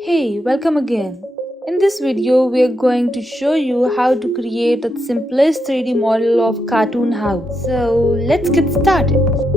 Hey, welcome again. In this video, we are going to show you how to create the simplest 3D model of cartoon house. So let's get started.